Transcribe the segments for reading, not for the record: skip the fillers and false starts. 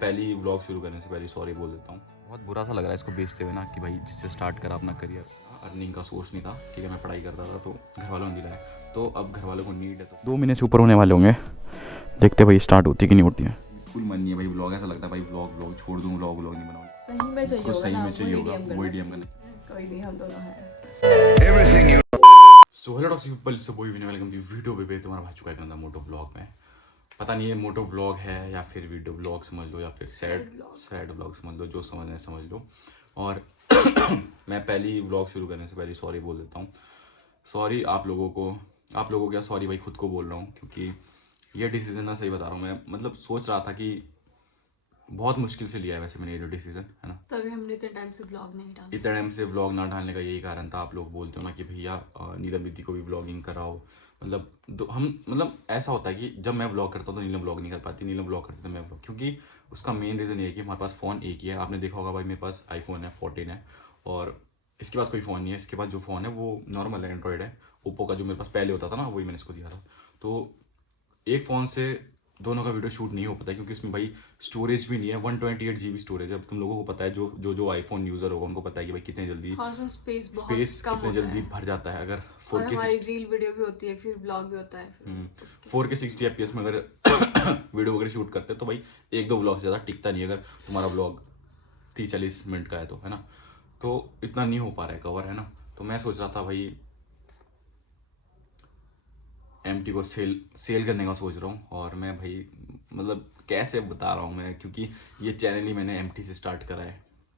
पहली व्लॉग शुरू करने से पहले सॉरी बोल देता हूँ। बहुत बुरा सा लग रहा है इसको बेचते हुए ना कि भाई जिससे स्टार्ट करा अपना करियर, अर्निंग का सोर्स नहीं था। ठीक है, मैं पढ़ाई करता था तो घर वालों ने दिलाया, तो अब घर वालों को नीड है तो 2 महीने से ऊपर होने वाले होंगे। देखते भाई स्टार्ट होती कि नहीं होती है। बिल्कुल मन नहीं है भाई व्लॉग, ऐसा लगता है भाई व्लॉग छोड़ दूँ, व्लॉग नहीं बनाऊँ। सही में चाहिए होगा सही ना, में चाहिए होगा वही DM DM करना। कोई नहीं, हम दोनों हैं। सो हेलो टॉक्सिक पीपल, सो बोई वेलकम टू वीडियो पे तुम्हारा भाई चुका है एक मोटो ब्लॉग में। पता नहीं है मोटो ब्लॉग है या फिर वीडियो ब्लॉग समझ लो या फिर सैड ब्लॉग समझ लो, जो समझना है समझ लो। और मैं पहली व्लॉग शुरू करने से पहले सॉरी बोल देता हूँ। सॉरी आप लोगों को क्या, सॉरी भाई खुद को बोल रहा हूँ, क्योंकि ये डिसीजन ना, सही बता रहा हूँ मैं, मतलब सोच रहा था कि बहुत मुश्किल से लिया है वैसे मैंने ये जो डिसीजन है ना। तभी हमने इतने टाइम से ब्लॉग नहीं डाला। इतने टाइम से व्लॉग ना डालने का यही कारण था। आप लोग बोलते हो ना कि भैया नीलम दीदी को भी व्लॉगिंग कराओ, मतलब हम मतलब ऐसा होता है कि जब मैं व्लॉग करता हूँ तो नीलम व्लॉग नहीं कर पाती, नीलम व्लॉग करती तो मैं व्लॉग, क्योंकि उसका मेन रीज़न ये है कि हमारे पास फ़ोन एक ही है। आपने देखा होगा भाई, मेरे पास iPhone है 14 है और इसके पास कोई फ़ोन नहीं है। इसके पास जो फ़ोन है वो नॉर्मल है, एंड्रॉयड है, ओप्पो का जो मेरे पास पहले होता था ना, वही मैंने इसको दिया था। तो एक फ़ोन से दोनों का वीडियो शूट नहीं हो पाता, क्योंकि उसमें भाई स्टोरेज भी नहीं है। 128 GB स्टोरेज है। अब तुम लोगों को पता है, जो आईफोन यूज़र होगा उनको पता है कि भाई कितने जल्दी हाँ, उसमें स्पेस बहुत स्पेस कम कितने होता जल्दी है। भर जाता है। अगर और 4K हमारी 60 रील वीडियो भी होती है, फिर ब्लॉग भी होता है, फिर उसकी 4K 60 FPS में अगर वीडियो वगैरह शूट करते हैं तो भाई एक दो व्लॉग से ज़्यादा टिकता नहीं है। अगर तुम्हारा व्लॉग 30-40 मिनट का है तो, है ना, तो इतना नहीं हो पा रहा है कवर, है ना। तो मैं सोच रहा था भाई MT को सेल करने का सोच रहा हूँ। और मैं भाई मतलब कैसे बता रहा हूँ मैं, क्योंकि ये चैनल ही मैंने MT से स्टार्ट करा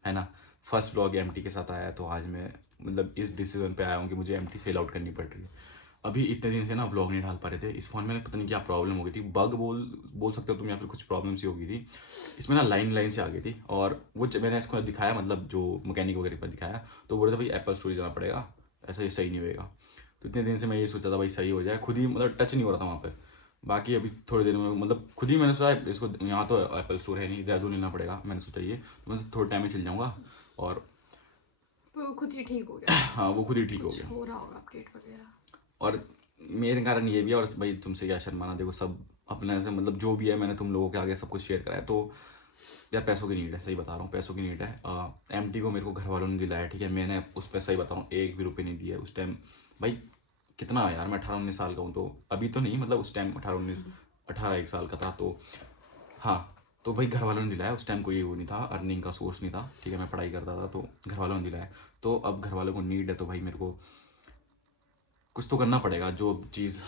है ना। फर्स्ट व्लॉग MT के साथ आया, तो आज मैं मतलब इस डिसीजन पे आया हूँ कि मुझे MT सेल आउट करनी पड़ रही है। अभी इतने दिन से ना व्लॉग नहीं डाल पा रहे थे। इस फोन में पता नहीं क्या प्रॉब्लम हो गई थी, बग बोल सकते हो तुम, या फिर कुछ प्रॉब्लम सी हो गई थी इसमें ना, लाइन से आ गई थी। और वो मैंने इसको दिखाया, मतलब जो मैकेनिक वगैरह पर दिखाया, तो बोल रहे थे भाई एप्पल स्टोर जाना पड़ेगा, ऐसा ये सही नहीं होएगा। तो इतने दिन से मैं ये सोचा था भाई सही हो जाए, खुद ही मतलब टच नहीं हो रहा था वहाँ पर। बाकी अभी थोड़ी देर में मतलब खुद ही मैंने सोचा इसको, यहाँ तो एप्पल स्टोर है नहीं, देहरादून लेना पड़ेगा। मैंने सोचा ये मैं थोड़े टाइम में चल जाऊँगा और वो खुद ही ठीक हो गया। हाँ वो खुद ही ठीक हो कुछ गया। हो रहा होगा अपडेट वगैरह। और मेरे कारण ये भी है, और भाई तुमसे क्या शर्माना, देखो सब अपने से, मतलब जो भी है मैंने तुम लोगों के आगे सब कुछ शेयर करा है। तो यार पैसों की नीड है, सही बता रहा हूँ, पैसों की नीड है। MT को मेरे को घर वालों ने दिलाया, ठीक है, मैंने उस पर सही बता रहा हूँ 1 भी रुपये नहीं दिया उस टाइम। भाई कितना यार, मैं 18-19 साल का हूँ, तो अभी तो नहीं, मतलब उस टाइम 18-1 साल का था। तो हाँ, तो भाई घर वालों ने दिलाया। उस टाइम कोई वो नहीं था, अर्निंग का सोर्स नहीं था, ठीक है, मैं पढ़ाई करता था, तो घर वालों ने दिलाया। तो अब घर वालों को नीड है, तो भाई मेरे को कुछ तो करना पड़ेगा। जो चीज़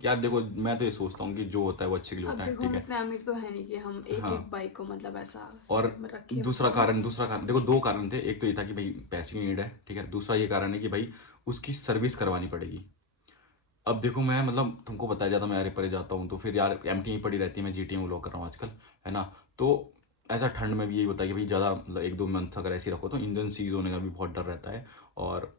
यार देखो, मैं तो ये सोचता हूँ कि जो होता है वो अच्छे के लिए अब होता है, देखो, ठीक हम है। इतने अमीर तो है नहीं कि हम एक हाँ, एक बाइक को मतलब ऐसा और सिर में रखे दूसरा कारण देखो, 2 कारण थे। एक तो ये था कि भाई पैसे की नीड है, ठीक है। दूसरा ये कारण है कि भाई उसकी सर्विस करवानी पड़ेगी। अब देखो मैं, मतलब तुमको बताया जाता, मैं अरे परे जाता हूँ तो फिर यार MT ही पड़ी रहती है, मैं GT में व्लॉग कर रहा हूँ आजकल, है ना। तो ऐसा ठंड में भी यही होता है कि भाई ज़्यादा मतलब 1-2 मंथ अगर ऐसे ही रखो तो इंजन सीज होने का भी बहुत डर रहता है। और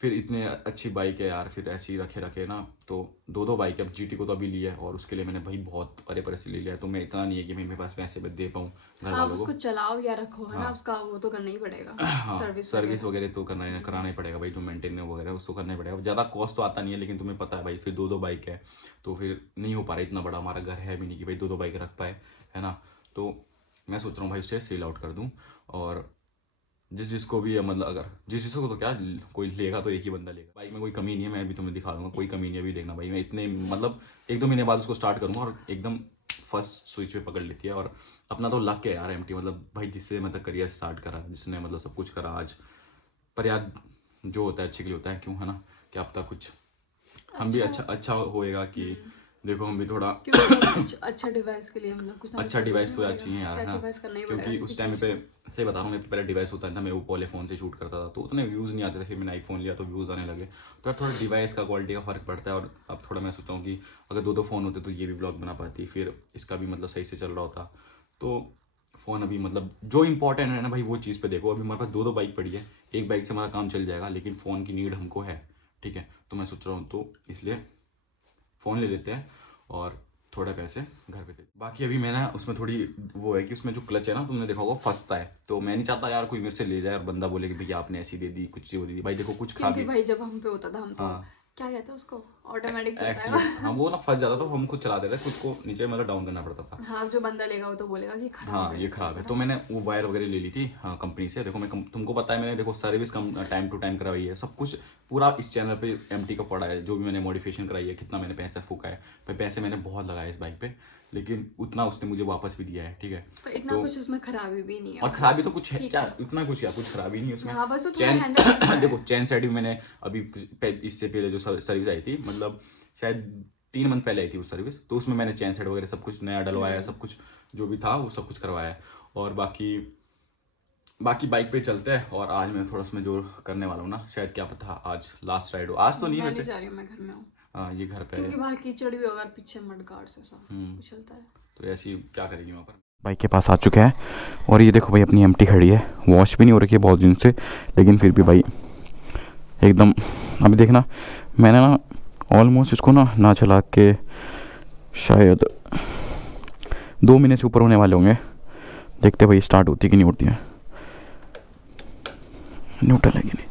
फिर इतने अच्छी बाइक है यार, फिर ऐसे ही रखे रखे ना, तो 2 बाइक है। अब GT को तो अभी लिया है और उसके लिए मैंने भाई बहुत अरे परे से ले लिया है। तो मैं इतना नहीं है कि भाई मेरे पास पैसे दे पाऊँ घर हाँ, आप वालों को। उसको चलाओ या रखो, है ना, हाँ उसका वो तो करना ही पड़ेगा। हाँ, सर्विस सर्विस वगैरह। वगैरह तो कराना ही पड़ेगा भाई, जो मेंटेन वगैरह है उसको करना ही पड़ेगा। ज़्यादा कॉस्ट तो आता नहीं है, लेकिन तुम्हें पता है भाई, फिर 2 बाइक है तो फिर नहीं हो पा रहा। इतना बड़ा हमारा घर है भी नहीं कि भाई 2 बाइक रख पाए, है ना। तो मैं सोच रहा हूँ भाई उसे सेल आउट कर दूँ। और जिसको भी मतलब अगर जिसको तो क्या, कोई लेगा तो एक ही बंदा लेगा। बाइक में कोई कमी नहीं है, मैं अभी तुम्हें दिखा दूंगा, कोई कमी नहीं है। अभी देखना भाई, मैं इतने मतलब 1-2 महीने बाद उसको स्टार्ट करूँगा और एकदम फर्स्ट स्विच पे पकड़ लेती है। और अपना तो लक है यार MT, मतलब भाई जिससे मतलब करियर स्टार्ट करा, जिसने मतलब सब कुछ करा आज। पर यार जो होता है अच्छे के लिए होता है, क्यों, है ना। क्या पता कुछ हम भी अच्छा। अच्छा अच्छा होएगा कि देखो हम भी थोड़ा क्योंकि सब कुछ अच्छा डिवाइस के लिए मतलब कुछ ना कुछ अच्छा तो डिवाइस बेचना तो यार पड़ेगा, चाहिए यार, है ना। सेक्रीफाइस करना ही पड़ेगा क्योंकि किसी उस टाइम चीज़ पे का। सही बता रहा हूँ, मेरे पे पहले डिवाइस होता था, मैं ओप्पो वाले फ़ोन से शूट करता था तो उतने व्यूज़ नहीं आते थे। फिर मैंने iPhone लिया तो व्यूज़ आने लगे। तो यार थोड़ा डिवाइस का क्वालिटी का फ़र्क पड़ता है। और अब थोड़ा मैं सोचता हूँ कि अगर 2 फ़ोन होते तो ये भी ब्लॉग बना पाती, फिर इसका भी मतलब सही से चल रहा होता। तो फ़ोन अभी मतलब जो इंपॉर्टेंट है ना भाई, वो चीज़ पे देखो। अभी हमारे पास 2 बाइक पड़ी है, एक बाइक से हमारा काम चल जाएगा, लेकिन फ़ोन की नीड हमको है, ठीक है। तो मैं सोच रहा हूँ, तो इसलिए फ़ोन ले लेते हैं और थोड़े पैसे घर पे दे। बाकी अभी मैं ना उसमें थोड़ी वो है कि उसमें जो क्लच है ना, तुमने देखा होगा फंसता है। तो मैं नहीं चाहता यार कोई मेरे से ले जाए और बंदा बोले कि भैया आपने ऐसी दे दी, कुछ चीज़ दे दी। भाई देखो कुछ क्योंकि खराबी, भाई जब हम पे होता था हम तो हाँ क्या कहते हैं उसको, ऑटोमेटिक चलता है एक्सीलेंट, हाँ वो ना फंस जाता तो हम खुद चलाते थे, खुद को नीचे मतलब डाउन करना पड़ता था। हाँ, जो बंदा लेगा वो तो बोलेगा कि खराब हाँ है ये ऐसा खराब है, ऐसा तो मैंने वो वायर वगैरह ले ली थी हाँ कंपनी से। देखो मैं तुमको पता है मैंने देखो सर्विस कम टाइम टू टाइम करवाई है, सब कुछ पूरा इस चैनल पे एमटी का पड़ा है। जो भी मैंने मॉडिफिकेशन कराई है, कितना मैंने पैसा फूका है, भाई पैसे मैंने बहुत लगाए इस बाइक पे, लेकिन उतना उसने मुझे वापस भी दिया है, ठीक है। पर इतना कुछ उसमें खराबी भी नहीं है, और खराबी तो कुछ है ठीक क्या, है। इतना कुछ क्या, कुछ खराबी नहीं है उसमें। हाँ, बस वो थोड़ा चैन हैंडल फंसता है। देखो चैन साइड भी मैंने अभी इससे पहले जो सर्विस आई थी, मतलब शायद 3 मंथ पहले आई थी वो सर्विस, तो उसमें मैंने चैन साइड वगैरह सब कुछ नया डलवाया है, सब कुछ जो भी था वो सब कुछ करवाया है। और बाकी बाइक पे चलते हैं। और आज मैं थोड़ा उसमें जो करने वाला हूँ ना, शायद क्या पता आज लास्ट राइड हो, आज तो नहीं मैं नहीं वैसे। जा रही हूँ, मैं घर में हूँ, हाँ ये घर पे है, क्योंकि बाहर कीचड़ भी होगा, पीछे मड गार्ड से सब उछलता है। तो ऐसी क्या करेंगे वहाँ पर। बाइक के पास आ चुके हैं और ये देखो भाई अपनी एमटी खड़ी है, वॉश भी नहीं हो रखी है बहुत दिन से, लेकिन फिर भी भाई एकदम। अभी देखना मैंने ना ऑलमोस्ट इसको ना चला के शायद 2 महीने से ऊपर होने वाले होंगे। देखते भाई स्टार्ट होती कि नहीं होती है, न्यूट्रल है कि नहीं।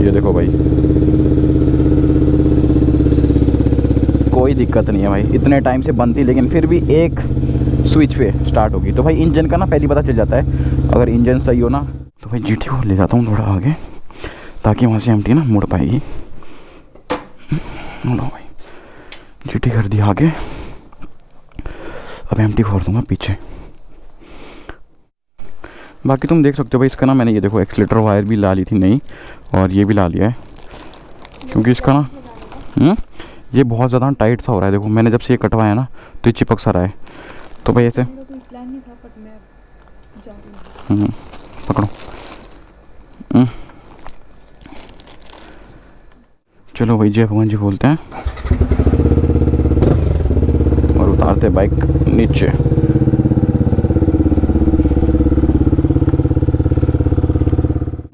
ये देखो भाई कोई दिक्कत नहीं है भाई, इतने टाइम से बंद थी लेकिन फिर भी एक स्विच पे स्टार्ट होगी। तो भाई इंजन का ना पहले पता चल जाता है, अगर इंजन सही हो ना तो भाई जीटी को ले जाता हूँ थोड़ा आगे, ताकि वहाँ से एमटी ना मुड़ पाएगी। लो भाई जीटी कर दी आगे, अब एमटी फोड़ दूंगा पीछे। बाकी तुम देख सकते हो भाई इसका ना मैंने ये देखो एक्सीलेटर वायर भी ला ली थी नई, और ये भी ला लिया है, क्योंकि इसका ना ये बहुत ज़्यादा टाइट सा हो रहा है। देखो मैंने जब से ये कटवाया ना तो ये चिपक सा रहा है, तो भाई ऐसे पकड़ो। चलो भाई जय भगवान जी बोलते हैं और उतारते बाइक नीचे।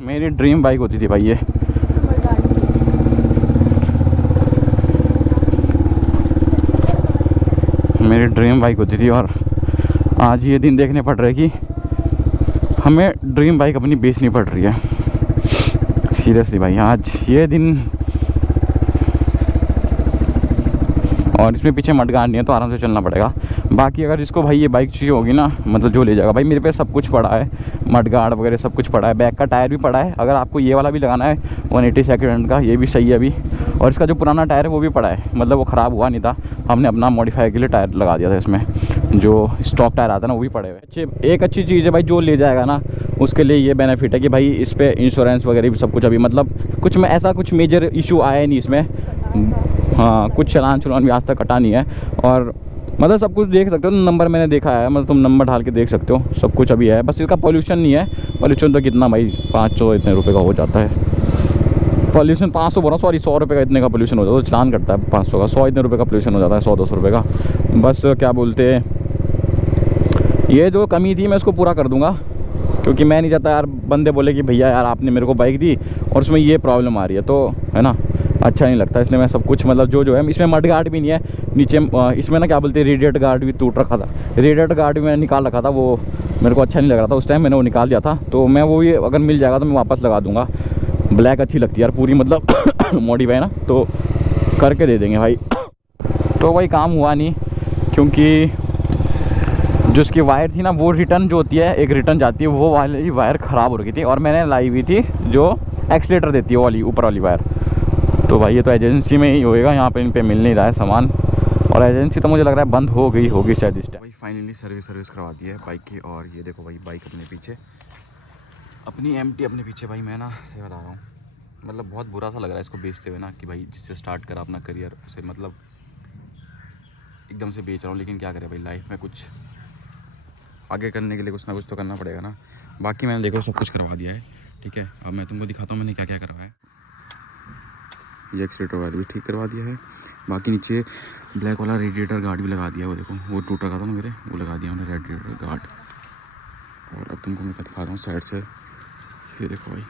मेरी ड्रीम बाइक होती थी भाई ये, मेरी ड्रीम बाइक होती थी, और आज ये दिन देखने पड़ रहे कि हमें ड्रीम बाइक अपनी बेचनी पड़ रही है। सीरियसली भाई आज ये दिन, और इसमें पीछे मडगार्ड नहीं है तो आराम से चलना पड़ेगा। बाकी अगर जिसको भाई ये बाइक चाहिए होगी ना, मतलब जो ले जाएगा भाई, मेरे पे सब कुछ पड़ा है, मडगार्ड वगैरह सब कुछ पड़ा है, बैक का टायर भी पड़ा है। अगर आपको ये वाला भी लगाना है 180 सेकेंड का, ये भी सही है अभी। और इसका जो पुराना टायर है वो भी पड़ा है, मतलब वो ख़राब हुआ नहीं था, हमने अपना मॉडिफाई के लिए टायर लगा दिया था इसमें, जो स्टॉक टायर आता है ना वो भी पड़े हुए। एक अच्छी चीज़ है भाई, जो ले जाएगा ना उसके लिए ये बेनिफिट है कि भाई इस पर इंश्योरेंस वगैरह भी सब कुछ अभी, मतलब कुछ में ऐसा कुछ मेजर इशू आया ही नहीं इसमें। हाँ कुछ चलान भी आज तक कटा नहीं है, और मतलब सब कुछ देख सकते हो, नंबर मैंने देखा है, मतलब तुम नंबर ढाल के देख सकते हो, सब कुछ अभी है। बस इसका पॉल्यूशन नहीं है, पॉल्यूशन तो कितना भाई 500 इतने रुपए का हो जाता है पॉल्यूशन, 500 बोला सॉरी 100 रुपये का इतने का पॉल्यूशन हो जाता है, तो चलान करता है 500 का, 100 इतने रुपये का पॉल्यूशन हो जाता है, 100-200 रुपये का। बस क्या बोलते हैं, ये जो कमी थी मैं इसको पूरा कर दूंगा, क्योंकि मैं नहीं चाहता यार बंदे बोले कि भैया यार आपने मेरे को बाइक दी और उसमें ये प्रॉब्लम आ रही है, तो है ना अच्छा नहीं लगता। इसलिए मैं सब कुछ मतलब जो है, इसमें मड गार्ड भी नहीं है नीचे, इसमें ना क्या बोलते हैं रेडिएटर गार्ड भी टूट रखा था, रेडिएटर गार्ड भी मैंने निकाल रखा था, वो मेरे को अच्छा नहीं लग रहा था उस टाइम, मैंने वो निकाल दिया था। तो मैं वो ये अगर मिल जाएगा तो मैं वापस लगा दूंगा। ब्लैक अच्छी लगती है यार पूरी, मतलब मॉडिफाई ना तो करके दे देंगे भाई। तो भाई काम हुआ नहीं, क्योंकि जो उसकी वायर थी ना वो रिटर्न जो होती है, एक रिटर्न जाती है, वो वाली वायर ख़राब हो रही थी, और मैंने लाई हुई थी जो एक्सीलेटर देती है वो वाली ऊपर वाली वायर। तो भाई ये तो एजेंसी में ही होएगा, यहाँ पे इन पे मिल नहीं रहा है सामान, और एजेंसी तो मुझे लग रहा है बंद हो गई होगी शायद इस टाइम। भाई फाइनली सर्विस करवा दी है बाइक की, और ये देखो भाई बाइक अपने पीछे, अपनी एमटी अपने पीछे। भाई मैं ना सही बता रहा हूँ, मतलब बहुत बुरा सा लग रहा है इसको बेचते हुए ना, कि भाई जिससे स्टार्ट करा अपना करियर उसे मतलब एकदम से बेच रहा हूँ। लेकिन क्या करें भाई, लाइफ में कुछ आगे करने के लिए कुछ ना कुछ तो करना पड़ेगा ना। बाकी मैंने देखो सब कुछ करवा दिया है, ठीक है। अब मैं तुमको दिखाता हूँ मैंने क्या क्या करवाया है। ये एक्सीलेटर वायर भी ठीक करवा दिया है, बाकी नीचे ब्लैक वाला रेडिएटर गार्ड भी लगा दिया, वो देखो वो टूट रखा था ना मेरे, वो लगा दिया मैंने रेडिएटर गार्ड। और अब तुमको मैं दिखा रहा हूँ साइड से, ये देखो भाई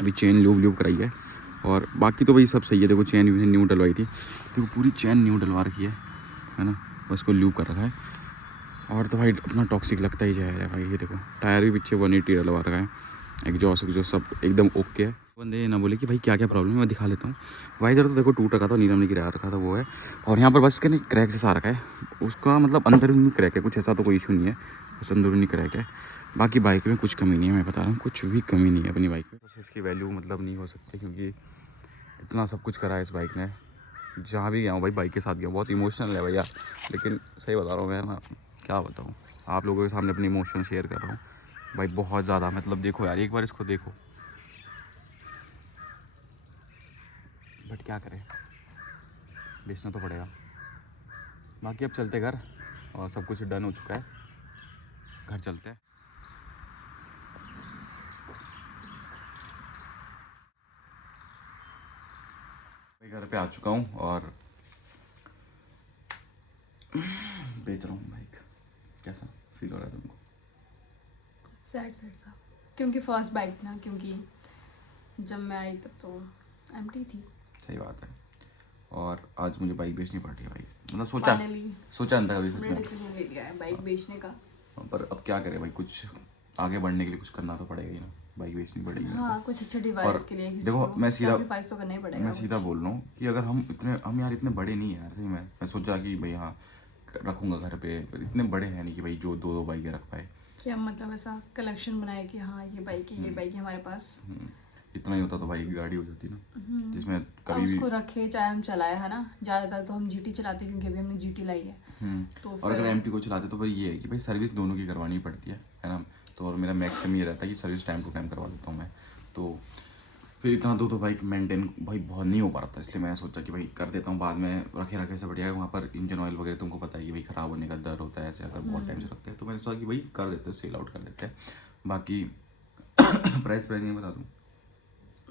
अभी चेन ल्यूब कराई है, और बाकी तो भाई सब सही है। देखो चेन भी न्यू डलवाई थी, देखो पूरी चेन न्यू डलवा रखी है ना, बस को ल्यूब कर रखा है। और तो भाई अपना टॉक्सिक लगता ही जा रहा है भाई। ये देखो टायर भी पीछे 180 डलवा रखा है, एग्जॉस्ट सब एकदम ओके है। बंदे ना बोले कि भाई क्या क्या प्रॉब्लम है, मैं दिखा लेता हूँ। वाइजर तो देखो टूट रखा था, नीरम ने गिरा रखा था वो है। और यहाँ पर बस इसके नहीं क्रैक जैसा आ रखा है, उसका मतलब अंदरूनी क्रैक है, कुछ ऐसा तो कोई इशू नहीं है, बस अंदरूनी क्रैक है। बाकी बाइक में कुछ कमी नहीं है, मैं बता रहा हूँ कुछ भी कमी नहीं है अपनी बाइक में। बस इसकी वैल्यू मतलब नहीं हो सकती, क्योंकि इतना सब कुछ करा है इस बाइक ने। जहाँ भी गया हूँ भाई बाइक के साथ गया हूँ, बहुत इमोशनल है भैया। लेकिन सही बता रहा हूँ मैं ना, क्या बताऊँ आप लोगों के सामने अपने इमोशन शेयर कर रहा हूँ भाई, बहुत ज़्यादा। मतलब देखो यार, एक बार इसको देखो, बट क्या करें, बेचना तो पड़ेगा। बाकी अब चलते घर, और सब कुछ डन हो चुका है, घर चलते हैं। मैं घर पे आ चुका हूँ और बेच रहा हूँ बाइक। कैसा फील हो रहा है तुमको? सैड सैड सा, क्योंकि फर्स्ट बाइक थी ना, क्योंकि जब मैं आई तब तो एम्प्टी थी। सही बात है। और आज मुझे बाइक बेचनी पड़ रही है भाई, मतलब फाइनली सोचा नहीं था कभी सच हमने में। डिसीजन ले लिया है बाइक बेचने का। पर अब क्या करें भाई, कुछ आगे बढ़ने के लिए कुछ करना तो पड़ेगा ही ना, बाइक बेचनी पड़ेगी मेरे हाँ, को। कुछ अच्छे और डिवाइस के लिए किसी देखो को सैक्रिफाइस तो करना ही पड़ेगा मैं सीधा कुछ। बोल रहा हूँ कि अगर हम यार इतने बड़े नहीं है यार, सही में मैं सोचा कि भाई हाँ रखूँगा घर पे, पर इतने बड़े हैं नहीं कि भाई जो दो दो बाइकें रख पाए। कि हम मतलब ऐसा कलेक्शन बनाए कि हाँ ये बाइक है, ये बाइक है हमारे पास। इतना ही होता तो भाई गाड़ी हो जाती ना, जिसमें अब कभी भी। उसको रखे चाहे हम चलाए, है ना। ज़्यादातर तो हम जीटी चलाते हैं, क्योंकि अभी हमने जीटी लाई है। तो और अगर फिर एमटी को चलाते तो फिर ये है कि भाई सर्विस दोनों की करवानी पड़ती है ना। तो और मेरा मैक्सिमम ये रहता है कि सर्विस टाइम टू टाइम करवा देता हूँ मैं। तो फिर इतना दो बाइक मेंटेन भाई बहुत नहीं हो पा रहा था, इसलिए मैंने सोचा कि भाई कर देता हूँ बाद में, रखे रखे से बढ़िया है। वहाँ पर इंजन ऑयल वगैरह तुमको पता है कि भाई ख़राब होने का डर होता है ऐसे, अगर बहुत टाइम से रखते हैं। तो मैंने सोचा कि भाई कर देते हैं, सेल आउट कर देते हैं। बाकी प्राइस नहीं बता दूँ।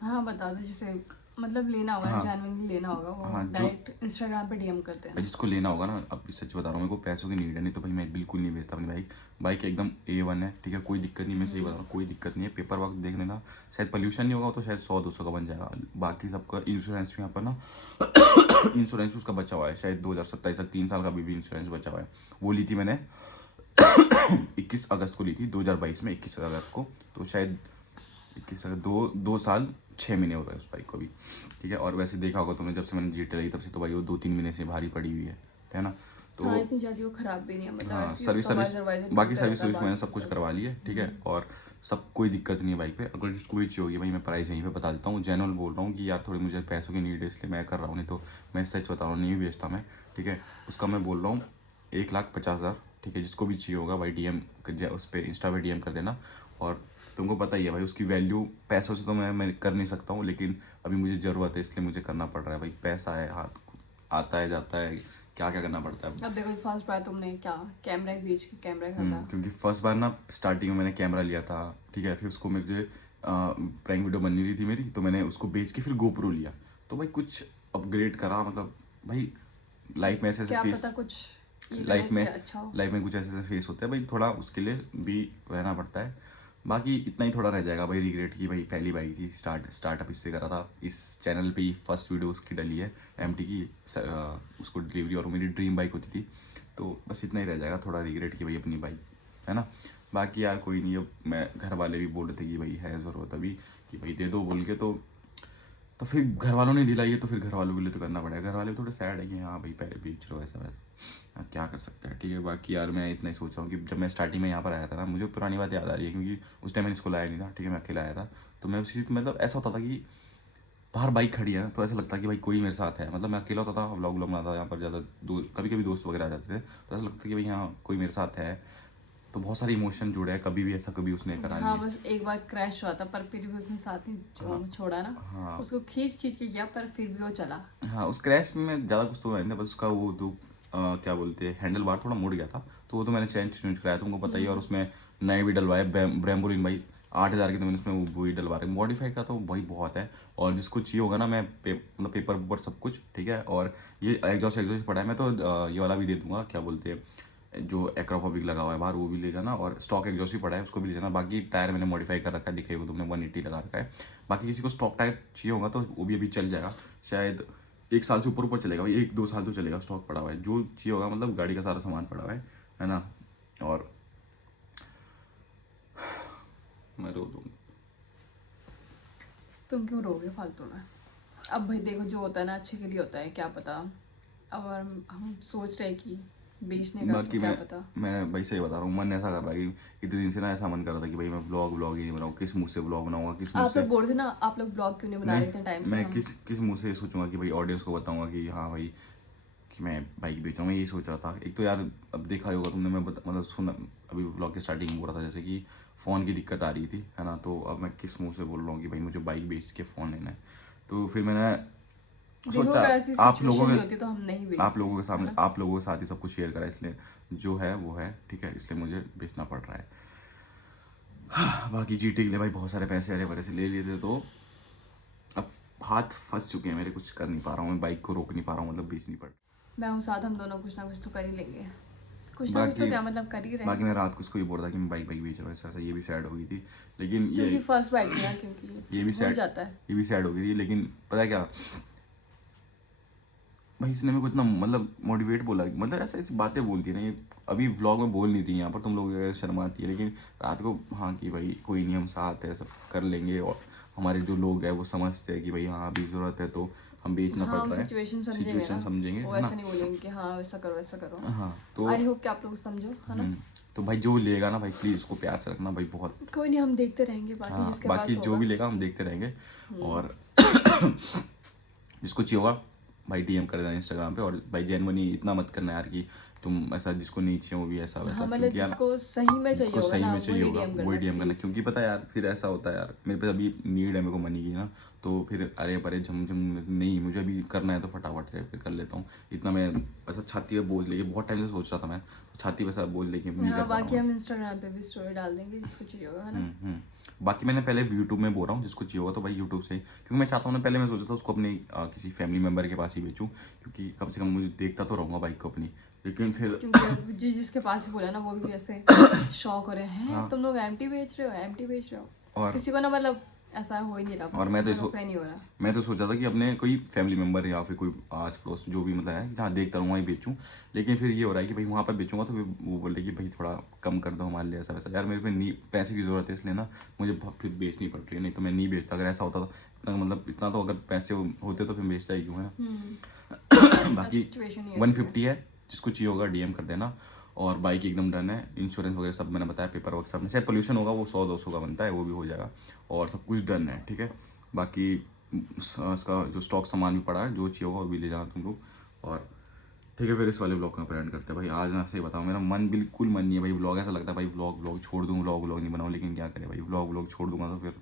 हाँ बता दो, जिसे मतलब लेना होगा ना, हाँ जेन्युइनली लेना होगा, हाँ, वो जो डायरेक्ट इंस्टाग्राम पे डीएम करते हैं भाई ना। जिसको लेना होगा ना, अब सच बता रहा हूँ, मेरे को पैसों की नीड है, नहीं तो भाई मैं बिल्कुल नहीं बेचता अपनी बाइक। बाइक एकदम A1 है, ठीक है, कोई दिक्कत नहीं, मैं सही बता रहा हूँ, कोई दिक्कत नहीं है। पेपर वर्क देख लेना, शायद पोल्यूशन नहीं होगा तो शायद 100-200 का बन जाएगा। बाकी सबका इंश्योरेंस भी यहाँ पर ना इंश्योरेंस उसका बचा हुआ है, शायद 2027 तक 3 साल का भी इंश्योरेंस बचा हुआ है। वो ली थी मैंने 21 अगस्त को ली थी, 2022 में 21 अगस्त को। तो शायद 21 अगस्त, 2 साल 6 महीने हो रहे हैं उस बाइक को भी, ठीक है। और वैसे देखा होगा तुमने, जब से मैंने जीटी लाई तब से तो भाई वो 2-3 महीने से भारी पड़ी हुई है ना। हाँ, तो इतनी ज़्यादा वो खराब भी नहीं है, मतलब हाँ, ऐसे ही सर्विस उसका सर्विस वाइजर वाइजर बाकी टूटता सर्विस रहता है, सर्विस मैंने बाकी सब तो कुछ सब। करवा ली है, ठीक है। और सब कोई दिक्कत नहीं है बाइक पे। अगर कोई चीज़ होगी भाई, मैं प्राइस यहीं पे बता देता हूँ, जेन्युइन बोल रहा हूँ कि यार थोड़ी मुझे पैसों की नीड है, इसलिए मैं कर रहा हूँ, नहीं तो मैं सच बता रहा हूँ नहीं बेचता मैं, ठीक है। उसका मैं बोल रहा हूँ 1,50,000, ठीक है। जिसको भी चाहिए होगा भाई DM उस पर इंस्टा पे DM कर देना। और तुमको पता ही है भाई उसकी वैल्यू, पैसों से तो मैं कर नहीं सकता हूँ, लेकिन अभी मुझे ज़रूरत है इसलिए मुझे करना पड़ रहा है भाई। पैसा है, हाथ आता है जाता है, क्या क्या करना पड़ता है। अब देखो फर्स्ट बार तुमने क्या कैमरा ही बेच के कैमरा खरीदा। क्योंकि फर्स्ट बार ना स्टार्टिंग में मैंने कैमरा लिया था, ठीक है। फिर उसको मुझे प्रैंक वीडियो बननी रही थी मेरी, तो मैंने उसको बेच के फिर GoPro लिया। तो भाई कुछ अपग्रेड करा, मतलब भाई लाइफ में ऐसे ऐसे क्या फेस, पता कुछ ये करने लाइफ से में अच्छा हो। लाइफ में कुछ ऐसे ऐसे फेस होते हैं भाई, थोड़ा उसके लिए भी रहना पड़ता है। बाकी इतना ही थोड़ा रह जाएगा भाई रिग्रेट की, भाई पहली बाइक थी, स्टार्टअप इससे करा था। इस चैनल पे ही फर्स्ट वीडियो उसकी डली है एमटी की, उसको डिलीवरी, और वो मेरी ड्रीम बाइक होती थी। तो बस इतना ही रह जाएगा, थोड़ा रिग्रेट की भाई अपनी बाइक, है ना। बाकी यार कोई नहीं, अब मैं घर वाले भी बोल रहे थे कि भाई है ज़रूरत अभी, कि भाई दे दो बोल के, तो फिर घर वालों ने दिलाई है, तो फिर घर वालों के लिए तो करना पड़ेगा। घर वाले थोड़े सैड है कि हाँ भाई पहले बेच रहे हो ऐसा वैसा, अब क्या कर सकते हैं, ठीक है। बाकी यार मैं इतना ही सोच रहा हूँ कि जब मैं स्टार्टिंग में यहाँ पर आया था ना, मुझे पुरानी बात याद आ रही है, क्योंकि उस टाइम मैंने इसको लाया नहीं था, ठीक है, मैं अकेला आया था। तो मैं उसी मतलब ऐसा होता था कि बाहर बाइक खड़ी है ना, तो ऐसा लगता है कि भाई कोई मेरे साथ है, मतलब मैं अकेला होता था, व्लॉग बनाता था यहाँ पर, ज़्यादा कभी कभी दोस्त वगैरह आ जाते थे, तो ऐसा लगता है कि भाई हाँ कोई मेरे साथ है। तो बहुत सारे इमोशन जुड़े हैं, कभी भी ऐसा कभी उसने करा नहीं हाँ, है। बस एक बार क्रैश हुआ था, पर फिर भी उसने साथ नहीं छोड़ा ना। हाँ उसको खींच खींच के गया, पर फिर भी वो चला। हाँ, उस क्रैश में ज़्यादा कुछ तो नहीं था, बस उसका वो जो क्या बोलते हैं हैंडल बार थोड़ा मुड़ गया था, तो वो तो मैंने चेंज कराया, तुमको पता ही है। और उसमें नए भी डलवाए, ब्रेम्बोलिन भाई 8,000 के, तो मैंने उसमें वो वही डलवा रहे, मॉडिफाई का तो भाई बहुत है। और जिसको चाहिए होगा ना, मैं मतलब पेपर वेपर सब कुछ, ठीक है। और ये एग्जॉस्ट पड़ा है, मैं तो ये वाला भी दे दूंगा, क्या बोलते हैं जो एक्रोफोबिक लगा हुआ है बाहर, वो भी ले जाना। और स्टॉक एग्जॉस्ट भी पड़ा है, उसको भी ले जाना। बाकी टायर मैंने मॉडिफाई कर रखा है, दिखेगा तुमने 180 लगा रखा है। बाकी किसी को स्टॉक टायर चाहिए होगा तो वो भी अभी चल जाएगा, शायद 1 साल से ऊपर चलेगा भाई, 1-2 साल तो चलेगा, स्टॉक पड़ा हुआ है। जो चाहिए होगा, मतलब गाड़ी का सारा सामान पड़ा हुआ है ना। और मैं रो दूँगा। तुम क्यों रोगे फालतू में? अब भाई देखो, जो होता है ना अच्छे के लिए होता है, क्या पता। अब हम सोच रहे हैं कि बेचने का, बाकी तो क्या पता। मैं भाई सही बता रहा हूँ, मन ऐसा कर रहा है कि इतने दिन से ना ऐसा मन कर रहा था कि भाई मैं व्लॉग ही नहीं बनाऊँ, किस मुंह से व्लॉग बनाऊंगा, किस मुंह आप से लोग बोल रहे थे ना, आप लोग ब्लॉग क्यों नहीं बना रहे थे टाइम से? मैं हम किस मुंह से सोचूंगा कि भाई ऑडियंस को बताऊंगा कि हाँ भाई कि मैं बाइक बेच रहा हूँ। मैं यही सोच रहा था। एक तो यार अब देखा ही होगा तुमने, मतलब सुना, अभी व्लॉग की स्टार्टिंग में बोल रहा था जैसे कि फ़ोन की दिक्कत आ रही थी, है ना। तो अब मैं किस मुंह से बोल रहा हूँ कि भाई मुझे बाइक बेच के फ़ोन लेना है। तो फिर मैंने देखो, सोचा अगर ऐसी आप लोगों सिचुएशन नहीं के होती तो हम नहीं आप बेचते, लोगों के है सामने ना। आप लोगों के साथ ही सब कुछ शेयर करा, इसलिए जो है वो है, ठीक है, इसलिए मुझे बेचना पड़ रहा है। बाकी जीटी के लिए भाई बहुत सारे पैसे अरे भरे से ले लिए थे, तो अब हाथ फंस चुके हैं मेरे, कुछ कर नहीं पा रहा हूँ, मैं बाइक को रोक नहीं पा रहा हूँ, मतलब बेच नहीं पड़। मैं हूँ साथ, हम दोनों कुछ ना कुछ तो कर ही लेंगे। कुछ ना कुछ तो बाकी क्या, मतलब कर ही रहे बाकी हैं। मैं रात को उसको भी बोल रहा था कि मैं बाइक बाइक बेच रहा हूँ, ऐसा ऐसा, ये भी सैड हो गई थी। लेकिन क्योंकि फर्स्ट बाइक थी ना, क्योंकि ये भी हो सैड जाता है। ये भी सैड हो गई थी। लेकिन पता है क्या भाई, इसने मेरे को इतना मतलब मोटिवेट बोला, मतलब ऐसे ऐसी बातें बोलती है ना ये, अभी व्लॉग में बोल नहीं थी यहाँ पर, तुम लोग शर्म आती है, लेकिन रात को हाँ कि भाई कोई नहीं, हम साथ है, सब कर लेंगे। और हमारे जो लोग हैं वो समझते हैं कि भाई हाँ अभी ज़रूरत है तो हम बेचना पड़ हाँ, रहा है, सिचुएशन समझेंगे ना। सिचुएशन समझेंगे, वो है ऐसा ना। नहीं बोलेंगे कि हाँ वैसा करो वैसा करो। हाँ तो आई होप कि आप लोग समझो, है ना। तो भाई जो लेगा ना भाई प्लीज़ उसको प्यार से रखना भाई, बहुत। कोई नहीं, हम देखते रहेंगे, बाकी हाँ जिसके बाकी पास जो भी होगा। लेगा हम देखते रहेंगे। और जिसको चाहिए होगा भाई डीएम कर देना इंस्टाग्राम पे। और भाई जेन्युइनली इतना मत करना यार कि तुम ऐसा, जिसको नहीं चाहिए वो भी ऐसा हाँ, वैसा, मतलब क्योंकि यार जिसको सही में चाहिए जिसको होगा सही ना, में चाहिए होगा DM वही करना डीएम करना। प्लीज। क्योंकि पता है यार फिर ऐसा होता है यार, मेरे पास अभी नीड है, मेरे को मनी की ना, तो फिर अरे परे झम नहीं, मुझे अभी करना है तो फटाफट से फिर कर लेता हूँ। इतना मैं ऐसा छाती पे बोझ लेके बहुत टाइम से सोच रहा था, मैं छाती पे ऐसा बोझ लेके नहीं कर हाँ, पा रहा बाकी हूँ। हम इंस्टाग्राम पे भी स्टोरी डाल देंगे जिसको चाहिए होगा, है ना। बाकी मैंने पहले यूट्यूब में बोल रहा हूँ, जिसको चाहिए होगा तो भाई यूट्यूब से, क्योंकि मैं चाहता हूँ ना, पहले मैं सोचा था उसको अपने किसी फैमिली मेम्बर के पास ही बेचूँ, क्योंकि कम से कम मुझे देखता तो रहूँगा बाइक को अपनी। लेकिन फिर क्योंकि अब जिसके पास ही बोला ना, वो भी ऐसे शौक हो रहे हैं, हाँ, तुम लोग एमटी बेच रहे हो, एमटी बेच रहे हो। और किसी को ना, मतलब ऐसा हो ही नहीं रहा, और पसंद भरोसा ही नहीं हो रहा। मैं तो सोचा था कि अपने कोई फैमिली मेम्बर या फिर कोई आस पड़ोस जो भी मतलब है जहाँ देखता रहूँ वहीं बेचूँ। लेकिन फिर ये हो रहा है कि भाई वहाँ पर बेचूंगा तो फिर वो बोल रहे कि भाई थोड़ा कम कर दो हमारे लिए, ऐसा वैसा। यार मेरे पे नहीं, पैसे की ज़रूरत है, इसलिए ना मुझे फिर बेचनी पड़ रही है, नहीं तो मैं नहीं बेचता। अगर ऐसा होता तो इतना, मतलब इतना तो अगर पैसे होते तो फिर बेचता ही क्यों, है ना। अब बाकी सिचुएशन ही ऐसी है। 150 है, जिसको चाहिए होगा डीएम कर देना। और बाइक एकदम डन है, इंश्योरेंस वगैरह सब मैंने बताया, पेपर वर्क सब में, चाहे पोल्यूशन होगा वो 100-200 का बनता है, वो भी हो जाएगा। और सब कुछ डन है, ठीक है। बाकी इसका जो स्टॉक सामान भी पड़ा है, जो चाहिए होगा वो भी ले जाना तुम लोग। और ठीक है, फिर इस वाले ब्लॉग का एंड करते हैं भाई। आज ना सही बताऊँ, मेरा मन बिल्कुल मन नहीं है भाई ब्लॉग, ऐसा लगता है भाई ब्लॉग छोड़ दूँ, ब्लॉग नहीं बनाऊँ। लेकिन क्या करें भाई, ब्लॉग छोड़ दूंगा तो फिर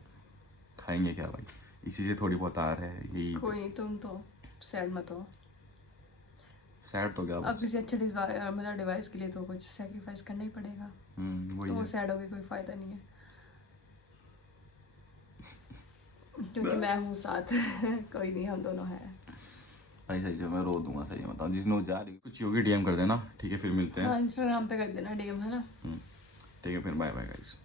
खाएंगे क्या भाई, इसी से थोड़ी बहुत आ रहा है यही तो। कोई नहीं, तुम तो सैड मत हो। सैड तो क्या अब बस। किसी अच्छे मतलब डिवाइस के लिए तो कुछ सेक्रीफाइस करना ही पड़ेगा। वही तो है। सैड होके कोई फायदा नहीं है, क्योंकि मैं हूँ साथ। कोई नहीं, हम दोनों हैं। भाई सही से मैं रो दूंगा, सही बताऊँ, जिसने जा रही कुछ होगी डीएम कर देना, ठीक है, फिर मिलते हैं। हाँ, इंस्टाग्राम पे कर देना डीएम, है ना। ठीक है, फिर बाय बाय गाइस।